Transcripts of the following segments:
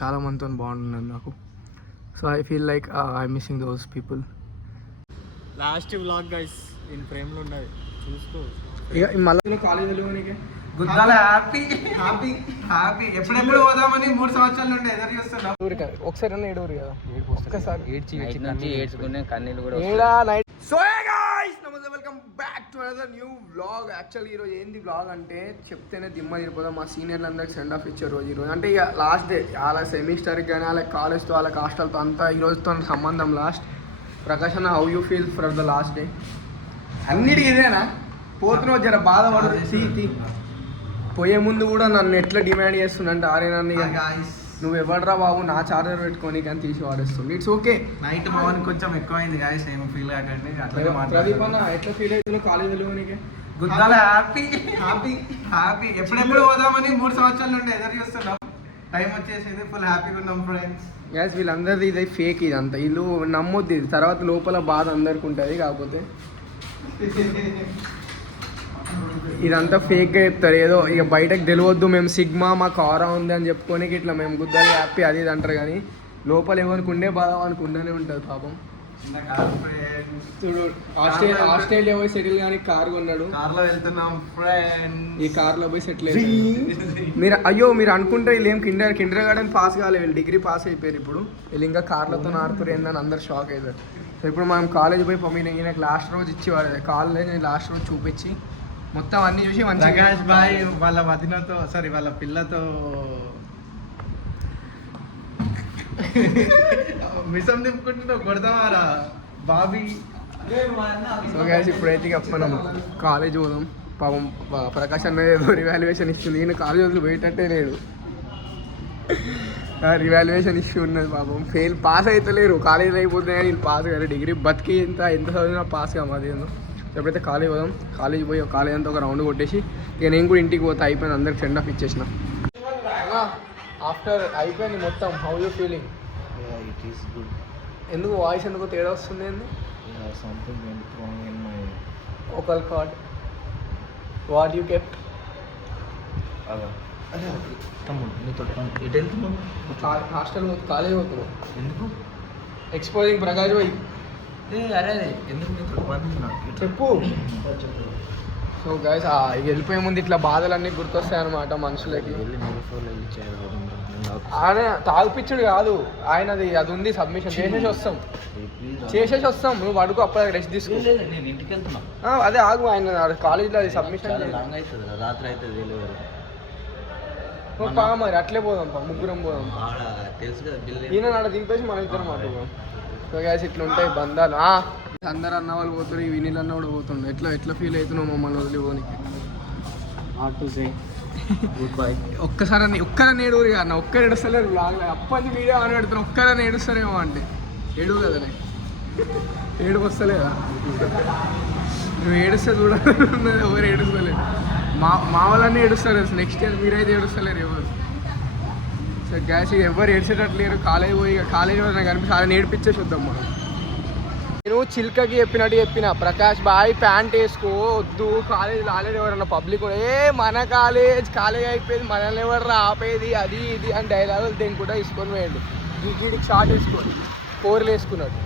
చాలా మందితో బాగుంటున్నాను నాకు. So I feel like I missing those people. Last vlog guys in ఫ్రేమ్లో ఉన్నది చూసుకో. ఇక మళ్ళీ కాలేజీలో గుద్దాల హ్యాపీ హ్యాపీ హ్యాపీ ఎప్పుడెప్పుడు పోదామని 3 సంవత్సరాల నుండి ఎదురు చూస్తున్నాం. ఒకసారి ఏడూరు కదా, ఒక్కసారి ఏడ్చుకునే కన్నీళ్ళు కూడా. సో గైస్ నమస్తే, welcome back to another new vlog. Actually ఈరోజు ఏంది వ్లాగ్ అంటే చెప్తేనే దిమ్మ తిరిపోదాం. మా సీనియర్లు అందరికి సెండ్ ఆఫ్ ఇచ్చారు ఈరోజు. అంటే ఇక లాస్ట్ డే వాళ్ళ సెమిస్టర్కి కానీ వాళ్ళ కాలేజ్తో వాళ్ళ హాస్టల్తో అంతా ఈరోజుతో సంబంధం లాస్ట్. ప్రకాష్ అన్న, how you feel for the last day? అన్నిటికీ ఇదేనా పోతున్నావు, జర బాధపడు. పోయే ముందు కూడా నన్ను ఎట్లా డిమాండ్ చేస్తుందంటే ఆరే నన్ను నువ్వు ఎవడరా బాబు నా చార్జర్ పెట్టుకొని కానీ తీసి వాడేస్తుంది. It's okay. నైట్ పవన్ కొంచెం ఎక్కువైంది గాయస్, ఏమో ఫీల్ కాకండి. ప్రదీప్ అన్న ఎట్లా ఫీల్ అవుతున్నావు కాలేజీలో? గుద్దాల హ్యాపీ హ్యాపీ హ్యాపీ ఎప్పుడెప్పుడు పోదామని 3 సంవత్సరాల నుండి ఎదురు చూస్తున్నాం. టైం వచ్చేసింది, ఫుల్ హ్యాపీగా ఉన్నాం ఫ్రెండ్స్. గ్యాస్ వీళ్ళందరిది ఇది ఫేక్, ఇదంతా వీళ్ళు నమ్మొద్దు. ఇది తర్వాత లోపల బాధ అందరికి ఉంటుంది. కాకపోతే ఇదంతా ఫేక్గా చెప్తారు. ఏదో ఇక బయటకు తెలియవద్దు మేము సిగ్మా మాకు ఆరా ఉంది అని చెప్పుకొని ఇట్లా మేము గుద్దాలి హ్యాపీ అది ఇది అంటారు. కానీ లోపల ఎవరికి ఉండే బాధ వానికి ఉండనే ఉంటుంది పాపం. చూడు ఆస్ట్రేలియా పోయి సెటిల్ కానీ కారు కొన్నాడు. కార్లో వెళ్తున్నాం ఫ్రెండ్స్. ఈ కార్లో పోయి సెటిల్ మీరు అయ్యో మీరు అనుకుంటే వీళ్ళు ఏం కిండర్ గార్డెన్ పాస్ కాలేదు, వీళ్ళు డిగ్రీ పాస్ అయిపోయారు. ఇప్పుడు వీళ్ళు ఇంకా కార్లతో ఆడుతారు ఏందని అందరు షాక్ అవుతారు. సో ఇప్పుడు మనం కాలేజ్ పోయి పంపిన ఈయనకి లాస్ట్ రోజు ఇచ్చేవాడు. కాలేజ్ లాస్ట్ రోజు చూపించి మొత్తం అన్ని చూసి ప్రకాష్ బాయ్ వాళ్ళ వదినతో వాళ్ళ పిల్లతో మిసం తిప్పుకుంటున్నావు, కొడతావారా బాబీ? సో గ్యాస్ ఇప్పుడైతే ఇక మనం కాలేజ్ పోదాం. పాపం ప్రకాష్ అన్న ఏదో రివాల్యుయేషన్ ఇస్తుంది. ఈయన కాలేజ్ వదిలి పోయేటట్టే లేడు. రివాల్యుయేషన్ ఇష్యూ ఉన్నది పాపం. పాస్ అవుతలేరు. కాలేజ్ అయిపోతున్నాయి కానీ వీళ్ళు పాస్ కాదు. డిగ్రీ బతికి ఎంత చదివినా పాస్ కాదు. అది ఏందో ఎప్పుడైతే కాలేజ్ పోదాం. కాలేజ్ పోయి కాలేజ్ అంతా ఒక రౌండ్ కొట్టేసి ఇక నేను కూడా ఇంటికి పోతే అయిపోయింది. అందరికి సెండ్ ఆఫ్ ఇచ్చేసిన. ఆఫ్టర్ అయిపోయింది మొత్తం. How you feeling? It is good. ఎందుకు వాయిస్ ఎందుకు తేడా వస్తుంది? Something went wrong in my vocal cord. What you kept? అరే తమ్ముడు నీతో ఇటు వెళ్తున్నావు? హాస్టల్ కాలేజ్ పోతున్నావు ఎందుకు? ఎక్స్పోజింగ్ ప్రకాష్ పోయి అరే ఎందుకు నీతో చెప్పు. సో గైస్ ఇక వెళ్ళిపోయే ముందు ఇట్లా బాధలన్నీ గుర్తొస్తాయి అనమాట మనుషులకి. ఆయన తాగుపిచ్చుడు కాదు, ఆయనది అది ఉంది సబ్మిషన్. చేసేసి వస్తాం. నువ్వు అడుగు, అప్పుడు రెస్ట్ తీసుకో. నేను ఇంటికి వెళ్తున్నా. అదే ఆగు, ఆయన కాలేజ్లో అది సబ్మిషన్ లాంగ్ అవుతుంది, రాత్రి అవుతుంది. పా మరి అట్లే పోదాం, ముగ్గురం పోదాం. తెలుసు కదా బిల్. ఈయన నాడ దింపేసి మనం ఇద్దరం మాట. సో గ్యాస్ ఇట్లా ఉంటాయి బంధాలు. అందరు అన్న వాళ్ళు పోతారు, ఈ వినీల్ అన్న కూడా పోతుండే. ఎట్లా ఫీల్ అవుతున్నావు మమ్మల్ని వదిలిపోనికి? Good bye. ఒక్కరని ఏడుగురు అన్న, ఒక్కరు ఏడుస్తలేరు. లాగా అప్పటి వీడియో అని పెడతారు. ఒక్కరని ఏడుస్తారేమో అంటే ఏడుగు కదనే, ఏడుపు వస్తలేదా? నువ్వు ఏడుస్తే చూడాలి, ఎవరు ఏడుస్తలేరు. మా వాళ్ళన్నీ ఏడుస్తారు. నెక్స్ట్ ఇయర్ మీరైతే ఏడుస్తలేరు ఎవరు. సో గ్యాస్ ఇక ఎవరు ఏడ్చేటట్లేరు. కాలేజ్ పోయి కాలేజ్ ఎవరైనా కనిపిస్తే అలా నేర్పించేసి వద్దాం మనం. నేను చిల్కకి చెప్పిన ప్రకాష్ బాయ్ ప్యాంట్ వేసుకో వద్దు, కాలేజ్ ఆల్రెడీ ఎవరన్నా పబ్లిక్ కూడా మన కాలేజ్ అయిపోయింది, మనల్ని ఎవరు ఆపేది అది ఇది అని డైలాగులు దేని కూడా తీసుకొని పోయండి. వీటికి షార్ట్ వేసుకోండి, 4 వేసుకున్నాడు.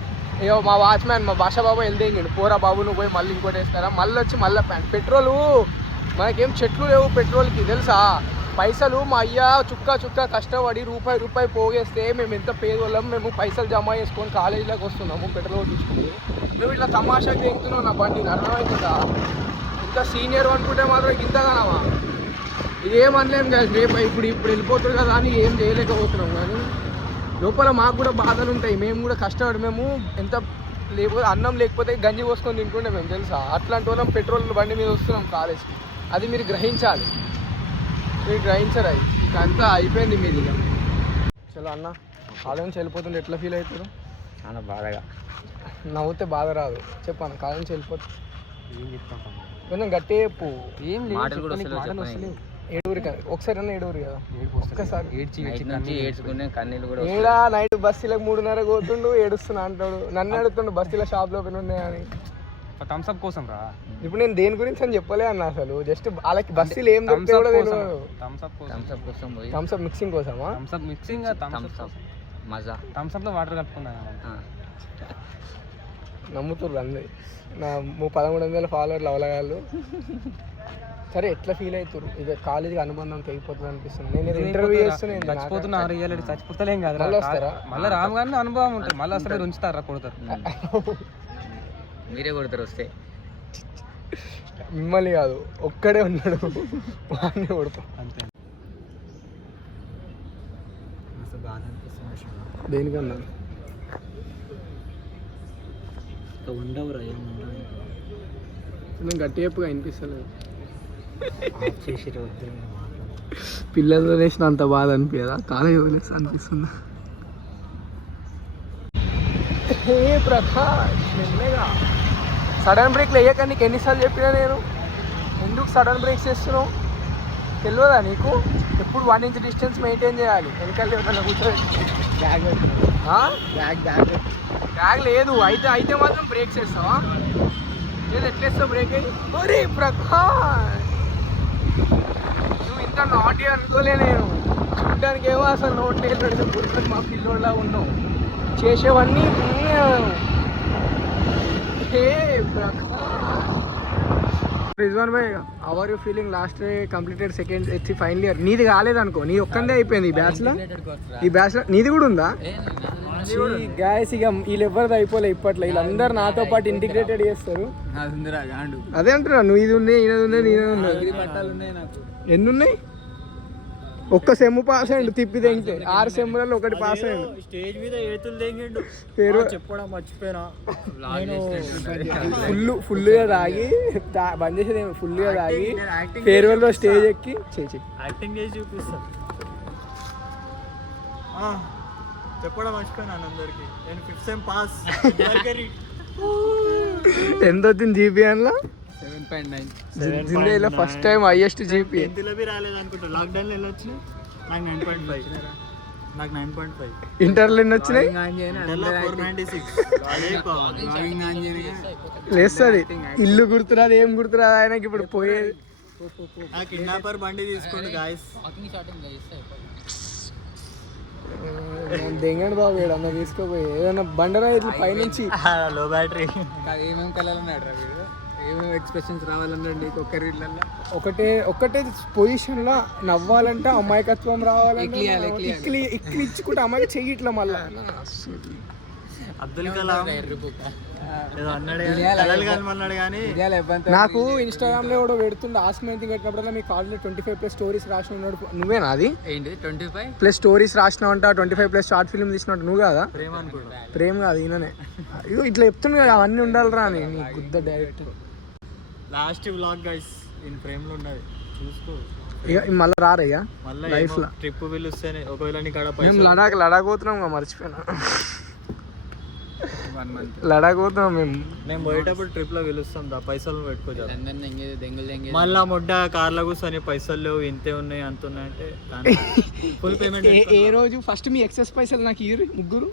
ఏవో మా వాచ్మ్యాన్ మా భాష బాబు వెళ్దేంగండి, పోరా బాబు నువ్వు పోయి మళ్ళీ ఇంకోటి వేస్తారా, మళ్ళీ వచ్చి మళ్ళీ ప్యాంట్. పెట్రోలు మనకేం చెట్లు లేవు పెట్రోల్కి తెలుసా. పైసలు మా అయ్య చుక్క కష్టపడి రూపాయి పోగేస్తే మేము ఎంత పేదోళ్ళం. మేము పైసలు జమ చేసుకొని కాలేజీలోకి వస్తున్నాము పెట్రోల్ తీసుకుంటూ. నువ్వు ఇట్లా తమాషాకి దిగుతున్నావు నా బండి, అర్థమవుతుందా? ఇంత సీనియర్ అనుకుంటే మాత్రం ఇంతగానవా? ఇదేమనలేము కదా, రేపు ఇప్పుడు వెళ్ళిపోతుంది కదా అని ఏం చేయలేకపోతున్నాం. కానీ లోపల మాకు కూడా బాధలు ఉంటాయి. మేము కూడా కష్టపడి మేము ఎంత లేకపోతే అన్నం లేకపోతే గంజి పోసుకొని తింటుండే మేము తెలుసా. అట్లాంటి వాళ్ళం పెట్రోల్ బండి మీద వస్తున్నాం కాలేజ్కి. అది మీరు గ్రహించాలి. మీరు గ్రహించరు. అది ఇక అంతా అయిపోయింది మీది. ఇక చలో అన్న, కాలేజ్ నుంచి వెళ్ళిపోతుంటే ఎట్లా ఫీల్ అవుతారు? చాలా బాధగా. నవ్వుతే బాధ రాదు. చెప్పాను కాలేజ్ నుంచి వెళ్ళిపోతే ఏం చెప్తాం, కొంచెం గట్టి చెప్పు. ఏం వస్తలేవు. ఏడుగురు కదా, ఒకసారి అన్న ఏడుగురు కదా, ఒక్కసారి ఏడ్చుకునే కన్నీళ్ళు కూడా. ఏడా నైట్ బస్సులకు 3:30 పోతుండు ఏడుస్తున్నా అంటాడు. నన్ను అడుగుతుండు బస్సులో షాప్ లో ఉన్నాయని. థమ్స్ అప్ కోసం రా. ఇప్పుడు నేను దేని గురించి అని చెప్పలే అన్న, అసలు జస్ట్ వాళ్ళకి బస్సులు ఏం దొరికితే కూడా తెలియదు. థమ్స్ అప్ కోసం పోయి థమ్స్ అప్ మిక్సింగ్ కోసమా? Thums Up mixing, Thums Up మజా. థమ్స్ అప్ లో వాటర్ కలుపుకున్నా. నమ్ముతుర్రు అందరి నా 1300 ఫాలోవర్లు అవలగాళ్ళు. సరే ఎట్లా ఫీల్ అవుతారు? ఇక కాలేజీకి అనుబంధం తెగిపోతుంది అనిపిస్తుంది. నేను ఇంటర్వ్యూ చేస్తున్నాను, చచ్చిపోతున్నా చచ్చిపోతలేం కదా. మళ్ళీ వస్తారా? మళ్ళీ రాము కానీ అనుభవం ఉంటుంది. మళ్ళీ అసలు ఉంచుతారా, కొడతారు. మీరే కొడతారు వస్తే. మిమ్మల్ని కాదు, ఒక్కడే ఉన్నాడు వాడిని కొడతాం అంతే. దేనికన్నా ఉండవురా, నేను గట్టి చెప్పుగా వినిపిస్తలేదు. చేసి పిల్లలు వేసిన అంత బాధ అనిపించదా? కాలేజ్ వదిలేసి అనిపిస్తుందా? హే ప్రకాష్, మెల్లగా సడన్ బ్రేక్లు వేయక నీకు ఎన్నిసార్లు చెప్పినా నేను. ఎందుకు సడన్ బ్రేక్స్ చేస్తున్నావు? తెలియదా నీకు? ఎప్పుడు 1 ఇంచ్ డిస్టెన్స్ మెయింటైన్ చేయాలి. వెనకాల ఏమన్నా కూర్చోబెట్టి బ్యాగ్ లేదు అయితే మాత్రం బ్రేక్స్ వేస్తావా? లేదు ఎట్లేస్తావు బ్రేక్ అయ్యి? ఒరే ప్రకాష్, నువ్వు ఇంత నాటి అనుకోలే నేను. చూడ్డానికి ఏమో అసలు నోట్ లేదు, కూర్చొని మా పిల్లోళ్ళ ఉన్నావు. చేసేవన్నీ హే ప్రకాష్. రిజ్వాన్ భాయ్, how are you feeling? Last completed second final year. నీది కాలేదనుకో, నీ ఒక్కందే అయిపోయింది ఈ బ్యాచ్లో. ఈ బ్యాచ్లో నీది కూడా ఉందా? గాయస్ ఇక వీళ్ళు ఎవరిది అయిపోలే ఇప్పట్లో. వీళ్ళందరూ నాతో పాటు ఇంటిగ్రేటెడ్ చేస్తారు. అదే అంటున్నా, నువ్వు ఇది ఉన్నాయి, ఈయనది ఉన్నాయి, నేనే ఉన్నాయి. ఎన్ని ఉన్నాయి? ఒక్క సెమ్ పాస్ అయ్యిండు తిప్పి తెంగితే. 6 సెమ్లలో 1 పాస్ అయ్యిండు. స్టేజ్ మీద ఏతులు తెంగిండు. పేరు చెప్పడం మర్చిపోయినా. ఫుల్గా తాగి బంద్ చేసేది, ఫుల్గా తాగి ఫేర్వెల్లో స్టేజ్ ఎక్కి యాక్టింగ్ చేసి చూపిస్తా. చెప్పడం మర్చిపోయినాను అందరికి. నేను 5th సెమ్ పాస్. ఎంత వచ్చింది జీపీఎన్లో? 7.9. First time highest GP. ఎందులో రాలేదు అనుకుంటా. లాక్డౌన్లో ఎన్ని వచ్చినాయి? నాకు 9.5. నాకు 9.5. ఇంటర్లో ఎన్ని వచ్చినాయి? 496. లేస్తుంది. ఇల్లు గుర్తురాదు, ఏం గుర్తురాదు ఆయనకి ఇప్పుడు పోయేది. ఆ కిడ్నాపర్ బండి తీసుకోండి గాయస్. దెంగండి బాబు, ఏడన్నా తీసుకోపోయి ఏదన్నా బండరా ఇట్లా పైనుంచి. లో బ్యాటరీ. ఏమేమి కలర్ ఉన్నాడు రా వీడు, ఏమేమి ఎక్స్ప్రెషన్స్ రావాలన్నాడు నీకు ఒక్క రీళ్ళల్లో. ఒకటే పొజిషన్లో నవ్వాలంటే అమాయకత్వం రావాలంటే ఇక్కిలి ఇచ్చుకుంటే అమ్మాయికి చెయ్యి ఇట్లా మళ్ళా. అబ్దుల్ కలాం నాకు ఇన్స్టాగ్రామ్ లో కూడా పెడుతుండే ఆస్మెంతి కట్టినప్పుడల్లా మీ కాలేజ్లో 25+ స్టోరీస్ రాసిన ఉన్నాడు. నువ్వేనా అది? ఏంటి 25+ స్టోరీస్ రాసినావంట, 25+ షార్ట్ ఫిల్మ్ తీసినట్టు. నువ్వు కదా? ప్రేమ కాదు ఈయననే. ఇగో ఇట్లా చెప్తున్నా కదా, అవన్నీ ఉండాలిరా అని. నీ గుద్ద director. Last vlog guys in frame లో ఉన్నది, చూసుకో. ఇక మళ్ళీ రారయ్యా లైఫ్ లో ట్రిప్ పిలుస్తేనే. ఒకవేళ నీ కాడ మేము లడాక్ పోతున్నాం, మర్చిపోయినా. లడాక్ పోతున్నాం మేము పోయేటప్పుడు ట్రిప్ లో పిలుస్తాం. పైసలు పెట్టుకోవచ్చు. మళ్ళా ముడ్డ కార్లో కూర్చొని పైసలు లేవు, ఇంతే ఉన్నాయి అంత ఉన్నాయి అంటే ఫుల్ పేమెంట్. ఏ రోజు ఫస్ట్ మీ ఎక్సెస్ పైసలు నాకు ఇయ్యరు ముగ్గురు.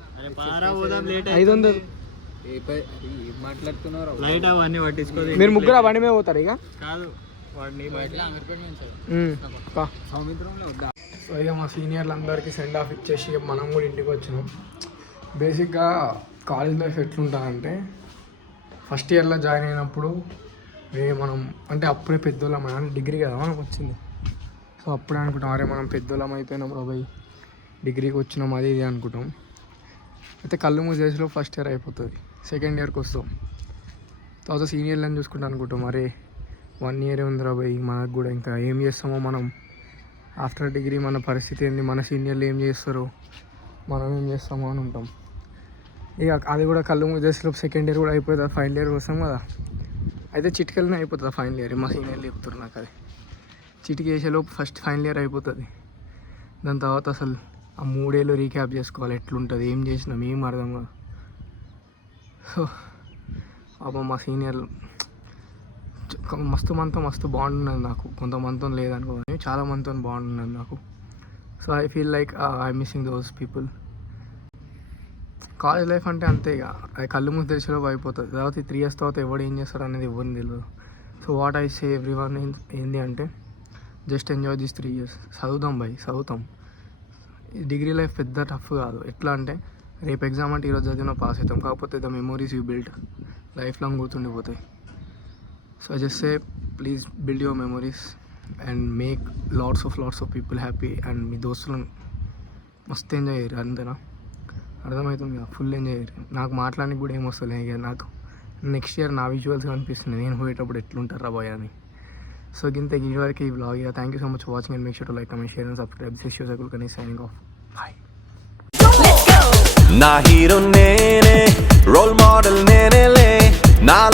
లేట్ 500 మాట్లాడుతున్నారు. లైట్ అవన్నీ పట్టించుకోదు. మీరు ముగ్గురు అవన్నీ మీద పోతారు ఇక? కాదు, వాడిని సో ఇక మా సీనియర్లు అందరికీ సెండ్ ఆఫ్ ఇచ్చేసి ఇక మనం కూడా ఇంటికి వచ్చినాం. బేసిక్గా కాలేజ్ లైఫ్ ఎట్లుంటుందంటే, ఫస్ట్ ఇయర్లో జాయిన్ అయినప్పుడు మనం అంటే అప్పుడే పెద్దోళ్ళం, మనం డిగ్రీ కదా మనకు వచ్చింది. సో అప్పుడే అనుకుంటాం, అరే మనం పెద్దోళ్ళం అయిపోయినాం బాబాయ్, డిగ్రీకి వచ్చినాం అది ఇది అనుకుంటాం. అయితే కళ్ళు మూసేసిలో ఫస్ట్ ఇయర్ అయిపోతుంది, సెకండ్ ఇయర్కి వస్తాం. తర్వాత సీనియర్లను చూసుకుంటా అనుకుంటాం, అరే 1 ఇయరే ఉందిరా బాయ్, మనకు కూడా ఇంకా ఏం చేస్తామో మనం ఆఫ్టర్ డిగ్రీ, మన పరిస్థితి ఏంది, మన సీనియర్లు ఏం చేస్తారో మనం ఏం చేస్తామో అని ఉంటాం. ఇక అది కూడా కళ్ళు మూసేసిలోపు సెకండ్ ఇయర్ కూడా అయిపోతుంది, ఫైనల్ ఇయర్ వస్తాం కదా. అయితే చిటికెళ్ళనే అయిపోతుంది ఫైనల్ ఇయర్. మా సీనియర్లు చెప్తారు నాకు, అది చిటికి వేసేలోపు ఫస్ట్ ఫైనల్ ఇయర్ అయిపోతుంది. దాని తర్వాత అసలు ఆ 3 ఏళ్ళు రీక్యాప్ చేసుకోవాలి, ఎట్లుంటుంది, ఏం చేసినాం, ఏం అర్థం కాదు. సో పాపం మా సీనియర్లు మస్తు బాగుంటున్నది నాకు. కొంతమందితో లేదనుకో, చాలా మందితో బాగుంటున్నది నాకు. So I feel like I missing those people. College life అంటే అంతే ఇక అది కళ్ళు మూసి తెరిచేలోపు అయిపోతుంది. తర్వాత 3 years తర్వాత ఎవడు ఏం చేస్తాడు అనేది ఎవరిని తెలియదు. So what I say every one ఏంటి అంటే జస్ట్ ఎంజాయ్ దిస్ 3 years. చదువుతాం. ఈ డిగ్రీ లైఫ్ పెద్ద టఫ్ కాదు. ఎట్లా అంటే రేపు ఎగ్జామ్ అంటే ఈరోజు చదివినా పాస్ అవుతాం. కాకపోతే the memories you build life long గుర్తుండిపోతాయి. So I just say please build your memories and make lots of people happy. And మీ దోస్తులను మస్తు ఎంజాయ్ చేయరు, అంతేనా? అర్థమవుతుంది కదా, ఫుల్ ఎంజాయ్ చేయరు. నాకు మాట్లాడడానికి కూడా ఏమొస్తలే ఇక. నాకు నెక్స్ట్ ఇయర్ నా విజువల్స్ కనిపిస్తుంది నేను పోయేటప్పుడు ఎట్లుంటారా బాయ్ అని. సో ఇంత ఈ వరకు ఈ vlog. Thank you so much for watching and make sure to like, comment, share and subscribe. This is your cycle signing off. Bye. నా హీరో నేనే, రోల్ మోడల్ నేనేలే, నా